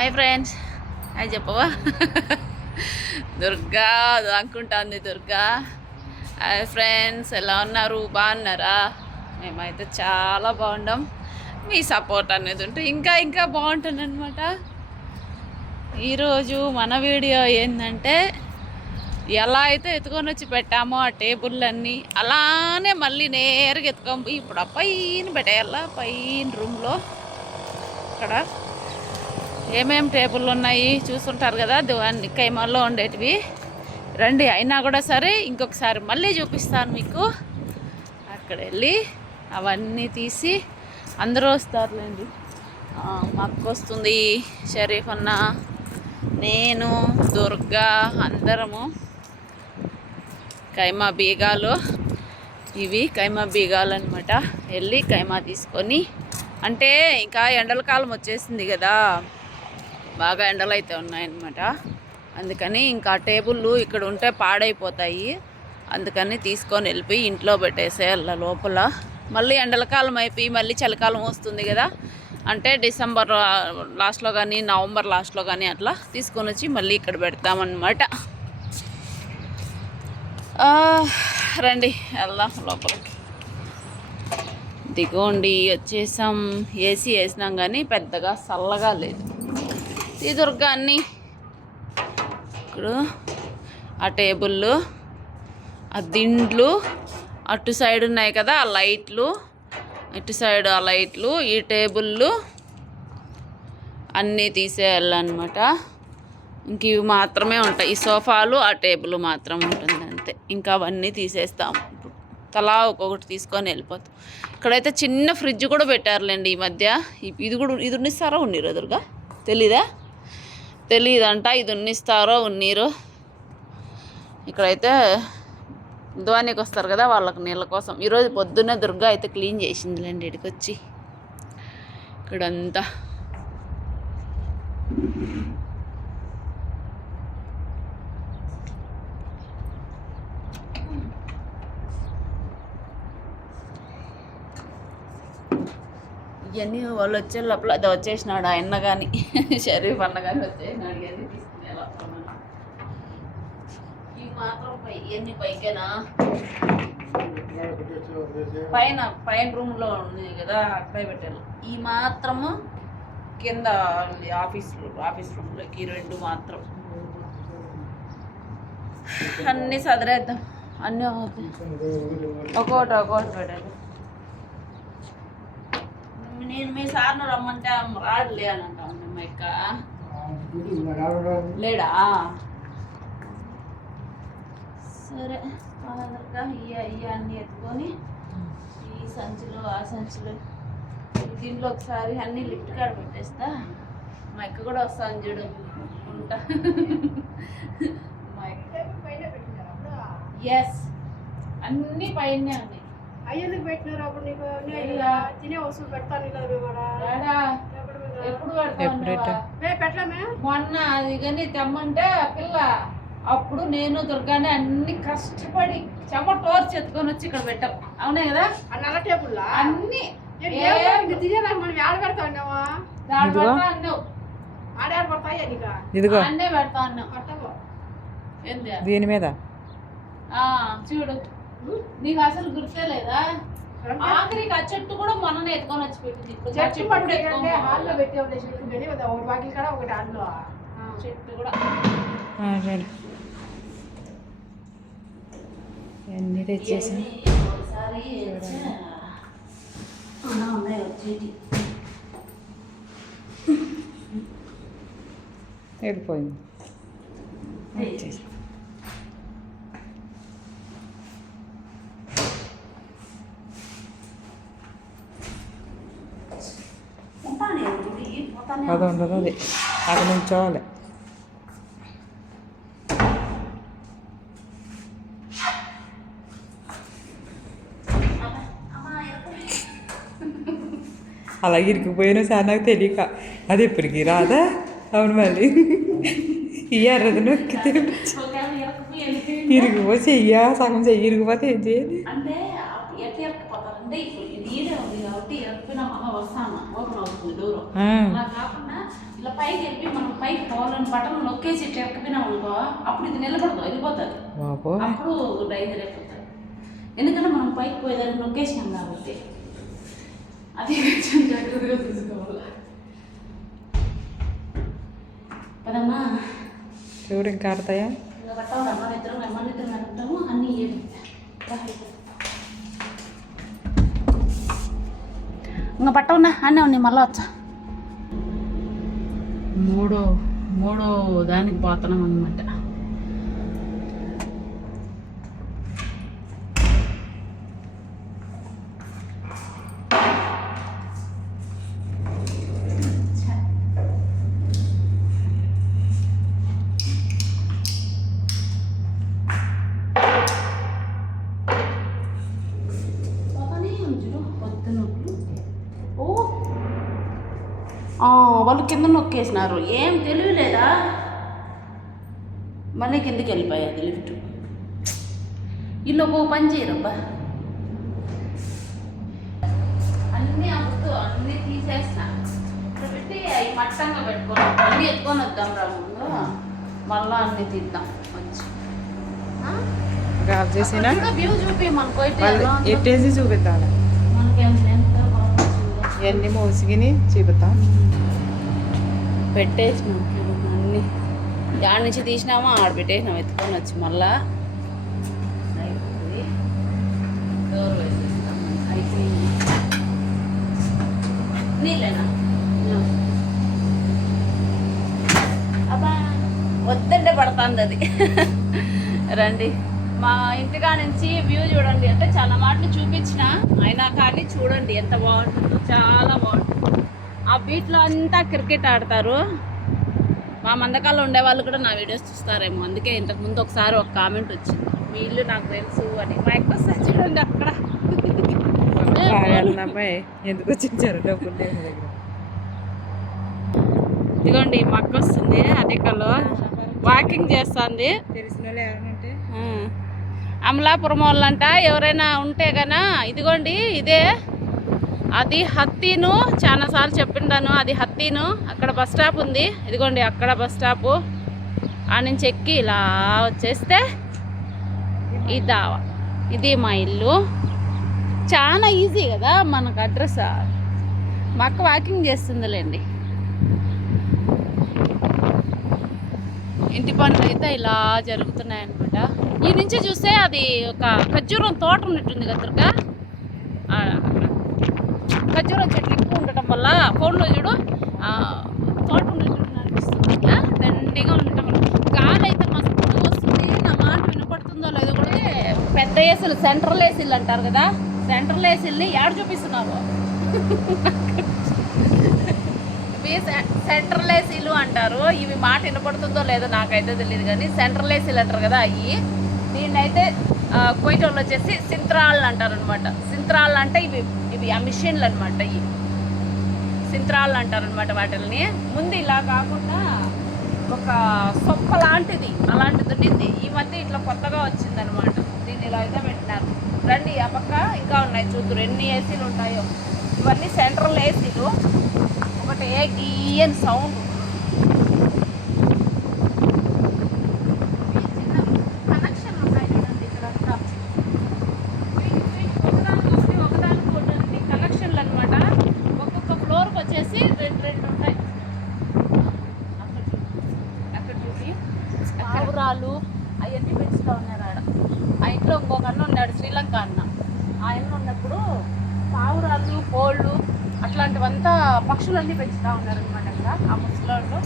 Hi friends. అది చెప్పవా? దుర్గా అనుకుంటుంది దుర్గా. హాయ్ ఫ్రెండ్స్ ఎలా ఉన్నారు? బాగున్నారా? మేమైతే చాలా బాగున్నాం మీ సపోర్ట్ అనేది ఉంటే ఇంకా ఇంకా బాగుంటుంది అనమాట ఈరోజు మన వీడియో ఏంటంటే ఎలా అయితే ఎత్తుకొని వచ్చి పెట్టామో ఆ టేబుల్లన్నీ అలానే మళ్ళీ నేరుగా ఎత్తుకొని ఇప్పుడు ఆ పైన పెట్టేయాలా? పైన రూమ్లో? అక్కడ ఏమేం టేబుల్ ఉన్నాయి చూసుంటారు కదా దివాన్ని కైమాల్లో ఉండేటివి. రండి అయినా కూడా సరే ఇంకొకసారి మళ్ళీ చూపిస్తాను మీకు. అక్కడ వెళ్ళి అవన్నీ తీసి అందరూ వస్తారులేండి. మాకు వస్తుంది షరీఫ్ అన్న నేను దుర్గా అందరము. కైమా బీగాలు. ఇవి కైమా బీగాలు అనమాట వెళ్ళి కైమా తీసుకొని అంటే ఇంకా ఎండల కాలం వచ్చేసింది కదా. బాగా ఎండలు అయితే ఉన్నాయన్నమాట. అందుకని ఇంకా టేబుళ్ళు ఇక్కడ ఉంటే పాడైపోతాయి. అందుకని తీసుకొని వెళ్ళిపోయి ఇంట్లో పెట్టేసేయాల లోపల. మళ్ళీ ఎండలకాలం అయిపోయి మళ్ళీ చలికాలం వస్తుంది కదా. అంటే డిసెంబర్ లాస్ట్లో కానీ నవంబర్ లాస్ట్లో కానీ అట్లా తీసుకొని వచ్చి మళ్ళీ ఇక్కడ పెడతామన్నమాట. రండి వెళ్దాం లోపలికి. దిగోండి వచ్చేసాం. ఏసీ వేసినాం కానీ పెద్దగా చల్లగా లేదు. ఈ దుర్గా అన్ని ఇప్పుడు ఆ టేబుళ్ళు ఆ దిండ్లు అటు సైడ్ ఉన్నాయి కదా ఆ లైట్లు ఇటు సైడ్ ఆ లైట్లు ఈ టేబుళ్ళు అన్నీ తీసేయాలన్నమాట. ఇంక ఇవి మాత్రమే ఉంటాయి. ఈ సోఫాలు ఆ టేబుల్ మాత్రం ఉంటుంది అంతే. ఇంకా అవన్నీ తీసేస్తాం. తలా ఒక్కొక్కటి తీసుకొని వెళ్ళిపోతాం. ఇక్కడైతే చిన్న ఫ్రిడ్జ్ కూడా పెట్టారులేండి ఈ మధ్య. ఇది కూడా ఇది ఉన్నిస్తారో ఉన్నీరు ఎదురుగా? తెలీదా? తెలియదంట ఇది ఉన్నిస్తారో ఉన్నీరు. ఇక్కడైతే ధ్వానికి వస్తారు కదా వాళ్ళకి నీళ్ళ కోసం. ఈరోజు పొద్దున్నే దుర్గా అయితే క్లీన్ చేసిందిలేండి ఇక్కడికి వచ్చి ఇక్కడంతా. ఇవన్నీ వాళ్ళు వచ్చే లోపల అది వచ్చేసినాడు ఆయన కానీ షరీఫ్ అన్న కానీ వచ్చేసినాడు ఇవన్నీ తీసుకునే లోపల ఇవి మాత్రం పై ఇవన్నీ పైకేనా? పైన పైన రూమ్లో ఉంది కదా అక్కడే పెట్టాను ఈ మాత్రము కింద ఉంది ఆఫీస్ ఆఫీస్ ఈ రెండు మాత్రం. అన్ని సదరేద్దాం. అన్నీ అవుతాయి. ఒక్కోటి ఒక్కోటి పెట్టాలి నేను మీ సార్ను రమ్మంటే రాడులే అని అంటాను మా యొక్క లేడా? సరే ఇయ్య ఇయ్య అన్నీ ఎత్తుకొని ఈ సంచులు ఆ సంచులు దీంట్లో ఒకసారి అన్ని లిఫ్ట్ కాడ పెట్టేస్తా. మా అక్క కూడా వస్తాను చూడు ఉంటా. మా ఎస్ అన్నీ పైనే ఉన్నాయి. అయ్యేందుకు పెట్టినారు అప్పుడు నీకు. తినే వస్తువు పెడతాను కదా మేము ఎప్పుడు? ఎప్పుడు పెట్టలేమే? మొన్న అది కానీ తెమ్మంటే పిల్ల అప్పుడు నేను దుర్గానే అన్ని కష్టపడి చెమ టోర్చి ఎత్తుకొని వచ్చి ఇక్కడ పెట్టాం అవునే కదా? నల్ల టేబుల్లా? అన్ని. దాని మీద. ఆ, చూడు. నీకు అసలు గుర్తే లేదా ఆఖరికి ఆ చెట్టు కూడా మొన్ననే ఎత్తుకొని వచ్చి పెట్టింది. చెట్టు చెట్టు పట్టు హాల్లో పెట్టి ఉండే చెట్టు కానీ ఒకటి వాకిలి కాడ ఒకటి హాల్లో. చెట్టు కూడా. తెచ్చేసి వెళ్ళిపోయింది. వచ్చేసి ఉంటానే ఉంది పోతానే అది ఉండదు అది అక్కడ నుంచోవాలి అలా ఇరికిపోయినా సార్ నాకు తెలియక అది ఎప్పటికీ రాదా అవును మళ్ళీ ఈ ఎర్రది నొక్కితే ఒకవేళ ఇరకపోయి వెళ్ళిపోయింది. ఇరిగిపో చెయ్యా సగం చెయ్యి ఇరిగిపోతే ఏం చేయాలి అంటే పైకి వెళ్ళి మనం పైకి పోవాలని బట్టలు నొక్కేసి ఎక్కపోయినాం అనుకో అప్పుడు ఇది నిలబడదు వెళ్ళిపోతుంది. అప్పుడు డైజర్ అయిపోతుంది. ఎందుకంటే మనం పైకి పోయేదానికి నొక్కేసినాం కాబట్టి. అది కొంచెం జాగ్రత్తగా చూసుకోవాలి. పదమ్మా. చూడు ఇంకా ఆడతాయా? ఇంకా పట్టాలి అన్నీ ఏమి ఇంకా అన్నీ ఉన్నాయి మళ్ళీ వచ్చా? మూడో మూడో దానికి పోతున్నాం అనమాట ఓ ఆ, వాళ్ళు కింద నొక్కేసినారు. ఏం తెలియలేదా మళ్ళీ కిందకి వెళ్ళిపోయాది లిఫ్ట్. వీళ్ళు ఒక పని చేయరబ్బా. అన్నీ అవ్వద్దు అన్నీ తీసేస్తా. పెట్టి అవి మట్టంగా పెట్టుకోను అన్నీ ఎత్తుకొని వద్దాం రా ముందు. మళ్ళా అన్నీ తీద్దాం. వచ్చి చేసినా? వ్యూ చూపి మనకు ఎట్టేసి చూపిద్దాం. మనకేం ఇవన్నీ మోసిగిని చూపిద్దాం. పెట్టేసినాం అన్ని. దాని నుంచి తీసినామా ఆడ పెట్టేసినాం ఎత్తుకొని వచ్చి మళ్ళా. అయిపోయింది. నీళ్ళేనా? అబ్బా వద్దంటే పడుతుంది అది. రండి. మా ఇంటికా నుంచి వ్యూ చూడండి అంటే చాలా మాటలు చూపించిన. అయినా కానీ చూడండి ఎంత బాగుంటుందో చాలా బాగుంటుంది. ఆ బీట్లో అంతా క్రికెట్ ఆడతారు. మా మందకాల్లో ఉండే వాళ్ళు కూడా నా వీడియోస్ చూస్తారేమో. అందుకే ఇంతకు ముందు ఒకసారి ఒక కామెంట్ వచ్చింది. మీ ఇల్లు నాకు తెలుసు అని. మా ఎక్కువ చూడండి అక్కడ. ఎందుకు వచ్చించారు? డబ్బులు ఇదిగోండి మా అక్క వస్తుంది అధికలో వాకింగ్ చేస్తుంది. అమలాపురం వాళ్ళంట ఎవరైనా ఉంటే గన ఇదిగోండి ఇదే. అది హత్తీను చాలాసార్లు చెప్పిండాను. అది హత్తీను అక్కడ బస్ స్టాప్ ఉంది. ఇదిగోండి అక్కడ బస్ స్టాపు. ఆ నుంచి ఎక్కి ఇలా వచ్చేస్తే ఇదా ఇది మా ఇల్లు. చాలా ఈజీ కదా మనకు అడ్రస్. మా అక్క వాకింగ్ చేస్తుందిలేండి. ఇంటి పనులు అయితే ఇలా జరుగుతున్నాయి అనమాట ఈ నుంచి చూస్తే అది ఒక ఖర్జూరం తోట ఉన్నట్టుంది కదరుగా ఖర్జూరం చెట్లు ఎక్కువ ఉండటం వల్ల ఫోన్లో చూడు తోట ఉండేటట్టు అనిపిస్తుంది. ఆ, దండిగా ఉండటం వల్ల. గాలి అయితే మస్తు వస్తుంది. నా మాట వినపడుతుందో లేదో కూడా పెద్ద ఏసీలు సెంట్రల్ ఏసీలు అంటారు కదా. సెంట్రల్ ఏసీల్ని యాడ్ చూపిస్తున్నావు? సె- సెంట్రల్ ఏసీలు అంటారు. ఇవి మాట వినపడుతుందో లేదో నాకైతే తెలియదు కానీ సెంట్రల్ ఏసీలు అంటారు కదా అవి. దీన్నైతే అయితే వాళ్ళు వచ్చేసి సింత్రాళ్ళు అంటారు అనమాట సింత్రాళ్ళు అంటే ఇవి ఇవి ఆ మిషన్లు అనమాట ఇవి సింత్రాళ్ళు అంటారు అనమాట వాటిని ముందు ఇలా కాకుండా ఒక సొప్ప లాంటిది అలాంటిది ఉండింది. ఈ మధ్య ఇట్లా కొత్తగా వచ్చింది అనమాట దీన్ని ఇలా అయితే పెట్టినారు. రండి ఆ పక్క ఇంకా ఉన్నాయి చూద్దరు. ఎన్ని ఏసీలు ఉంటాయో. ఇవన్నీ సెంట్రల్ ఏసీలు. ఒకటి ఏ గీయని సౌండ్ కనెక్షన్ ఉంటాయి చూడండి ఇక్కడంతా వీటి- వీటికి ఒకదానికి ఒకదానికి ఒకటి కనెక్షన్లు అనమాట ఒక్కొక్క ఫ్లోర్కి వచ్చేసి రెండు రెండు ఉంటాయి అక్కడ చూడు. అక్కడ చూసి పావురాలు అవన్నీ పెంచుతూ ఉన్నారు ఆడ ఆ ఇంట్లో ఇంకొక అన్న ఉన్నాడు శ్రీలంక అన్న. ఆయన ఉన్నప్పుడు పావురాలు కోళ్ళు అట్లాంటివంతా పక్షులన్నీ పెంచుతూ ఉన్నారు అనమాట అక్కడ ఆ ముసలాళ్ళు.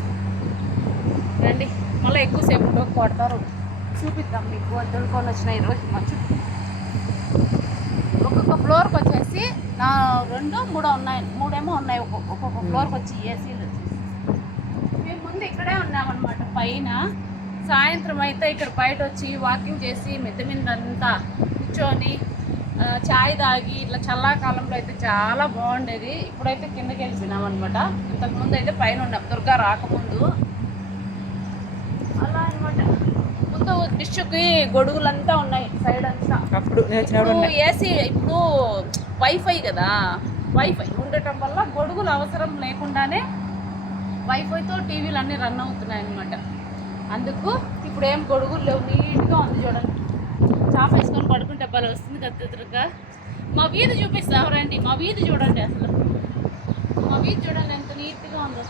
రండి మళ్ళీ ఎక్కువసేపు లోకి కొడతారు చూపిద్దాం మీకు వదులుకొని వచ్చిన ఈరోజు మంచి. ఒక్కొక్క ఫ్లోర్కి వచ్చేసి నా రెండు మూడో ఉన్నాయి. మూడేమో ఉన్నాయి ఒక్కొక్క ఒక్కొక్క ఫ్లోర్కి వచ్చి ఏసీలు వచ్చేసి మేము ముందు ఇక్కడే ఉన్నామన్నమాట పైన. సాయంత్రం అయితే ఇక్కడ బయట వచ్చి వాకింగ్ చేసి మిద్ద మీద అంతా కూర్చొని చాయ్ తాగి ఇట్లా చల్లాకాలంలో అయితే చాలా బాగుండేది. ఇప్పుడైతే కిందకి వెళ్ళిపోయినాం అనమాట ఇంతకుముందు అయితే పైన ఉన్నాం దుర్గా రాకముందు. అలా అనమాట ముందు డిష్కి గొడుగులంతా ఉన్నాయి సైడ్ అంతా అప్పుడు ఇప్పుడు. ఏసీ ఇప్పుడు వైఫై కదా. వైఫై ఉండటం వల్ల గొడుగులు అవసరం లేకుండానే వైఫైతో టీవీలు అన్నీ రన్ అవుతున్నాయి అనమాట అందుకు ఇప్పుడు ఏం గొడుగులు లేవు నీట్గా ఉంది చూడండి. చాప వేసుకొని పడుకుంటే భలే వస్తుంది కత్తిగా మా వీధి చూపిస్తాం రండి. మా వీధి చూడండి అసలు. మా వీధి చూడండి ఎంత నీట్గా ఉందో.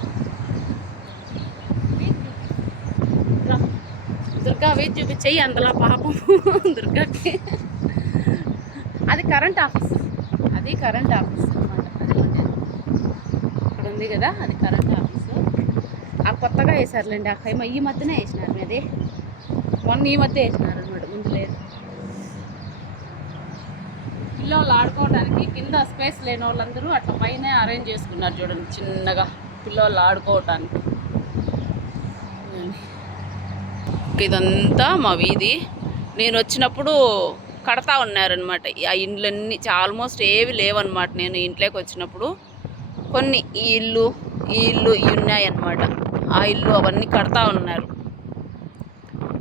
దుర్గా వీధి చూపించేయి అందులో పాపం. దుర్గాకి. అది కరెంట్ ఆఫీస్ అది కరెంట్ ఆఫీస్ అనమాట అది. ఇక్కడ ఉంది కదా అది కరెంట్ ఆఫీస్ ఆ కొత్తగా వేసారులేండి ఆ ఖైమ ఈ మధ్యనే వేసినారు అది. మొన్న ఈ మధ్య వేసినారు అనమాట ముందు లేదు. పిల్లలు ఆడుకోవడానికి కింద స్పేస్ లేని వాళ్ళందరూ అట్లా పైన అరేంజ్ చేసుకున్నారు చూడండి చిన్నగా పిల్లలు ఆడుకోవటానికి. ఇదంతా మా వీధి. నేను వచ్చినప్పుడు కడతా ఉన్నారనమాట ఆ ఇండ్లన్నీ ఆల్మోస్ట్ ఏవి లేవన్నమాట. నేను ఇంట్లోకి వచ్చినప్పుడు కొన్ని ఈ ఇల్లు ఈ ఇల్లు ఇవి ఉన్నాయన్నమాట. ఆ ఇల్లు అవన్నీ కడతా ఉన్నారు.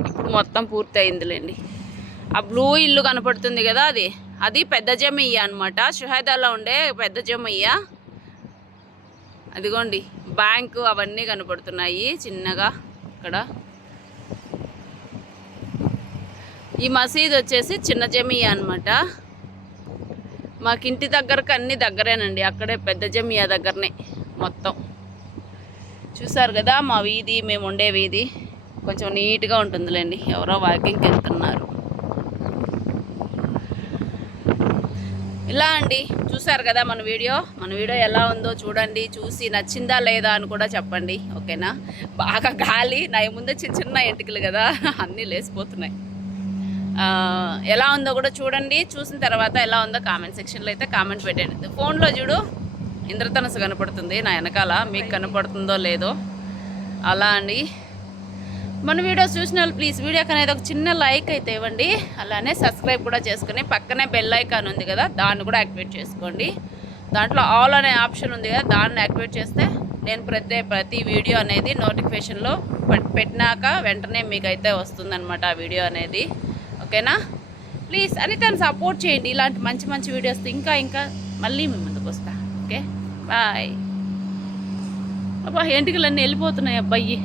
ఇప్పుడు మొత్తం పూర్తి అయిందిలేండి ఆ బ్లూ ఇల్లు కనపడుతుంది కదా అది? అది పెద్ద జమయ్య అనమాట షుహైదాలో ఉండే పెద్ద జమయ్య. అదిగోండి బ్యాంకు అవన్నీ కనపడుతున్నాయి చిన్నగా ఇక్కడ. ఈ మసీద్ వచ్చేసి చిన్న జమియా అనమాట మాకు ఇంటి దగ్గరకు అన్ని దగ్గరేనండి. అక్కడే పెద్ద జమియా దగ్గరనే మొత్తం. చూసారు కదా మా వీధి మేము ఉండే వీధి. కొంచెం నీట్గా ఉంటుందిలేండి. ఎవరో వాకింగ్కి వెళ్తున్నారు ఇలా అండి. చూసారు కదా మన వీడియో? మన వీడియో ఎలా ఉందో చూడండి. చూసి నచ్చిందా లేదా అని కూడా చెప్పండి. ఓకేనా? బాగా గాలి నా ముందే చిన్న చిన్న ఎంటికలు కదా అన్నీ లేసిపోతున్నాయి. ఎలా ఉందో కూడా చూడండి. చూసిన తర్వాత ఎలా ఉందో కామెంట్ సెక్షన్లో అయితే కామెంట్ పెట్టండి. ఫోన్లో చూడు. ఇంద్రధనస్సు కనపడుతుంది. నా వెనకాల మీకు కనపడుతుందో లేదో అలా అండి. మన వీడియోస్ చూసిన వాళ్ళు ప్లీజ్ వీడియోకి అనేది ఒక చిన్న లైక్ అయితే ఇవ్వండి. అలానే సబ్స్క్రైబ్ కూడా చేసుకుని పక్కనే బెల్ ఐకాన్ ఉంది కదా దాన్ని కూడా యాక్టివేట్ చేసుకోండి. దాంట్లో ఆల్ అనే ఆప్షన్ ఉంది కదా దాన్ని యాక్టివేట్ చేస్తే నేను ప్రతి ప్రతి వీడియో అనేది నోటిఫికేషన్లో పెట్టినాక వెంటనే మీకు అయితే వస్తుందన్నమాట ఆ వీడియో అనేది. ఓకేనా? ప్లీజ్ అని తను సపోర్ట్ చేయండి. ఇలాంటి మంచి మంచి వీడియోస్ ఇంకా ఇంకా మళ్ళీ మిమ్మల్ని ఓకే బాయ్. అబ్బా ఎంటికలన్నీ వెళ్ళిపోతున్నాయి అబ్బాయి